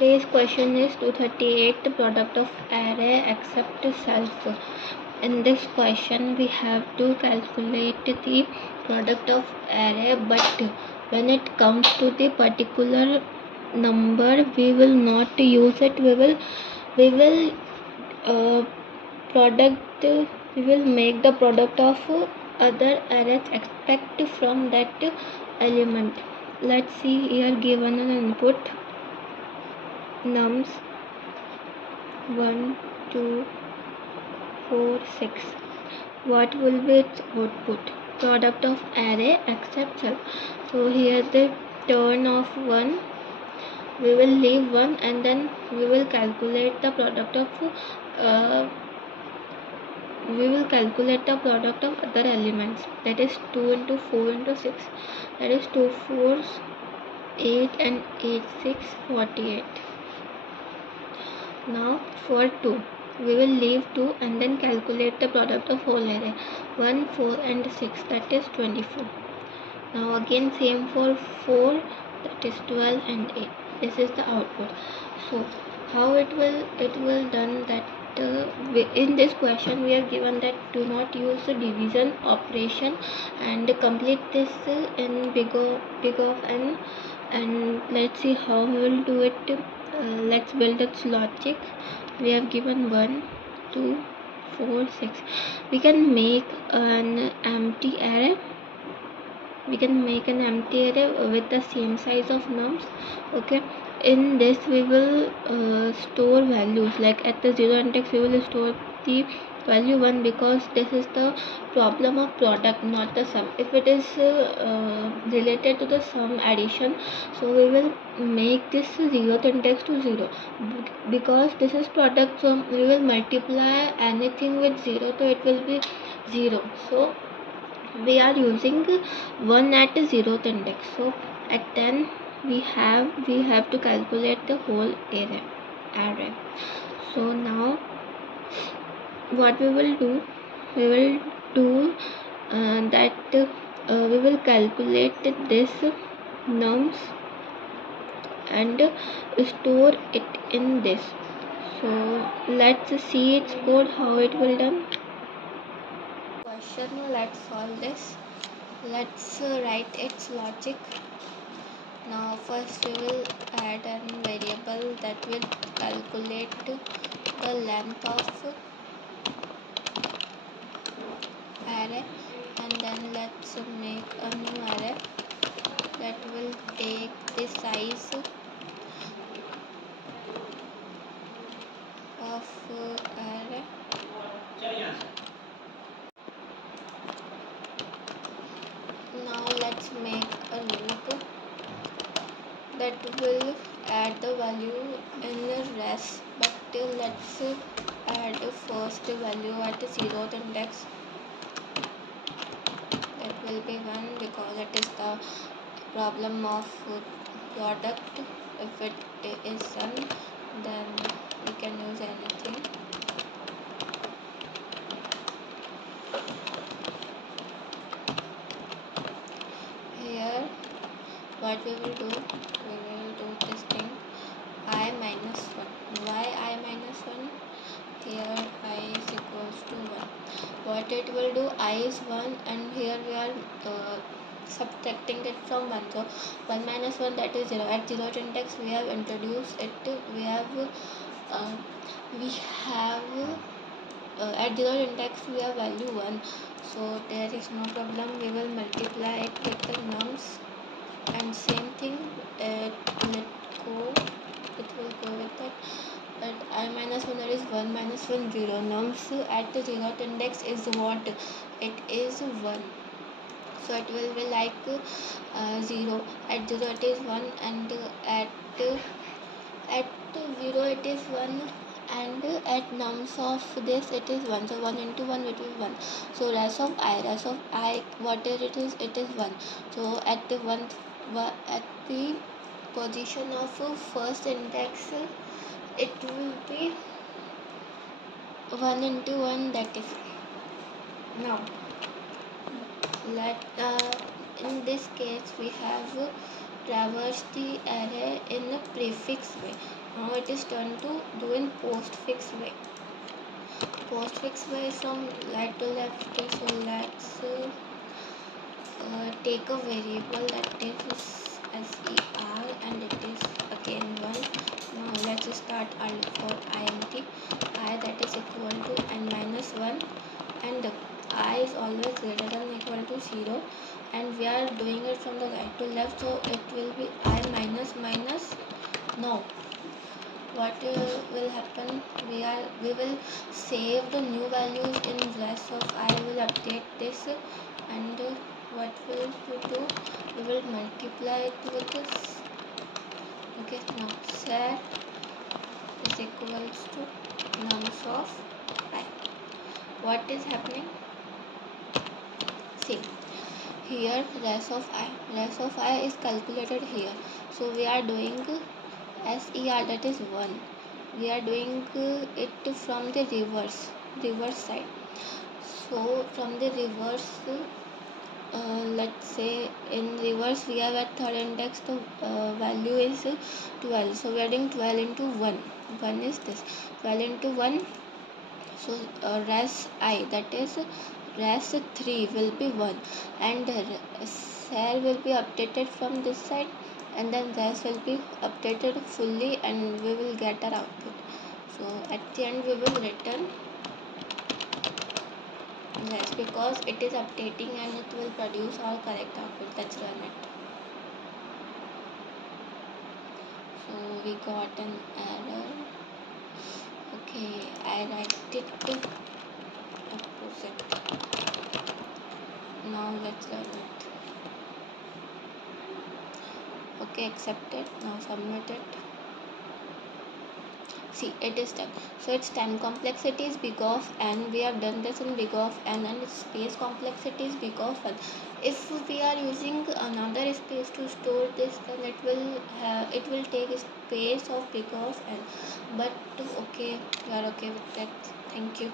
Today's question is 238, the product of array except self. In this question we have to calculate the product of array, but when it comes to the particular number we will not use it. We will uh, product we will make the product of other arrays expect from that element. Let's see, here given an input nums 1 2 4 6. What will be its output? Product of array except self. So here the turn of 1, we will leave 1 and then we will calculate the product of uh, other elements, that is 2 into 4 into 6, that is 2 4s 8 and 8 6 48. Now for 2 we will leave 2 and then calculate the product of whole array 1 4 and 6, that is 24. Now again same for 4, that is 12 and 8. This is the output. So how it will done that in this question we are given that do not use the division operation and complete this in big of n, and let's see how we will do it. Let's build its logic. We have given 1 2 4 6. We can make an empty array with the same size of nums. Okay, in this we will store values, like at the 0 index we will store the value 1, because this is the problem of product, not the sum. If it is related to the sum addition, so we will make this 0th index to 0, because this is product, so we will multiply anything with 0, so it will be 0. So we are using 1 at 0th index. So at 10 we have to calculate the whole array. So now what we will do that we will calculate this nums and store it in this. So let's see its code, how it will done. Question, let's solve this. Let's write its logic. Now first we will add a variable that will calculate the length of array, and then let's make a new array that will take the size of array. Now let's make a loop that will add the value in the rest, but let's add first value at 0th index. That will be 1, because it is the problem of product. If it is sum, then we can use anything. Here what we will do this thing, I minus 1. Why I minus 1? Here I is equals to 1. What it will do, I is 1 and here we are subtracting it from 1. So 1 minus 1, that is 0. At 0th index we have introduced it. We have at 0th index we have value 1. So there is no problem. We will multiply it with the nums, and same thing Leetcode, it will go with that. But I minus 1, that is 1 minus 1 0. Nums at the 0th index is what? It is 1. So it will be like 0. At 0 it is 1, and at 0 it is 1, and at nums of this it is 1. So 1 into 1 will be 1. So rest of I whatever it is 1. So at the position of first index it will be 1 into 1, that is. Now let in this case we have traverse the array in a prefix way. Now it is turned to do in postfix way. Postfix way from right to left. So let's take a variable that is ser and it is again 1. Now let's start for int I that is equal to n minus 1, and I is always greater than equal to 0, and we are doing it from the right to left, so it will be I minus minus. No, what will happen, we will save the new values in rest of I will update this, and what will we do, we will multiply it with this. Okay, now set is equals to nums of I. What is happening, see here, rest of I is calculated here, so we are doing ser that is 1, we are doing it from the reverse side. So from the reverse, let's say in reverse we have at third index the value is 12, so we are doing 12 into 1. 1 is this 12 into 1, so res I that is res 3 will be 1, and cell will be updated from this side, and then res will be updated fully, and we will get our output. So at the end we will return res because it is updating and it will produce our correct output. Let's run it. So we got an error. Okay, I write it to opposite. Now let's run it. Okay, accepted. Now submit it. See, it is done. So its time complexity is big of n. We have done this in big of n, and its space complexity is big of 1. If we are using another space to store this, then it will take space of big of n. But okay, we are okay with that. Thank you.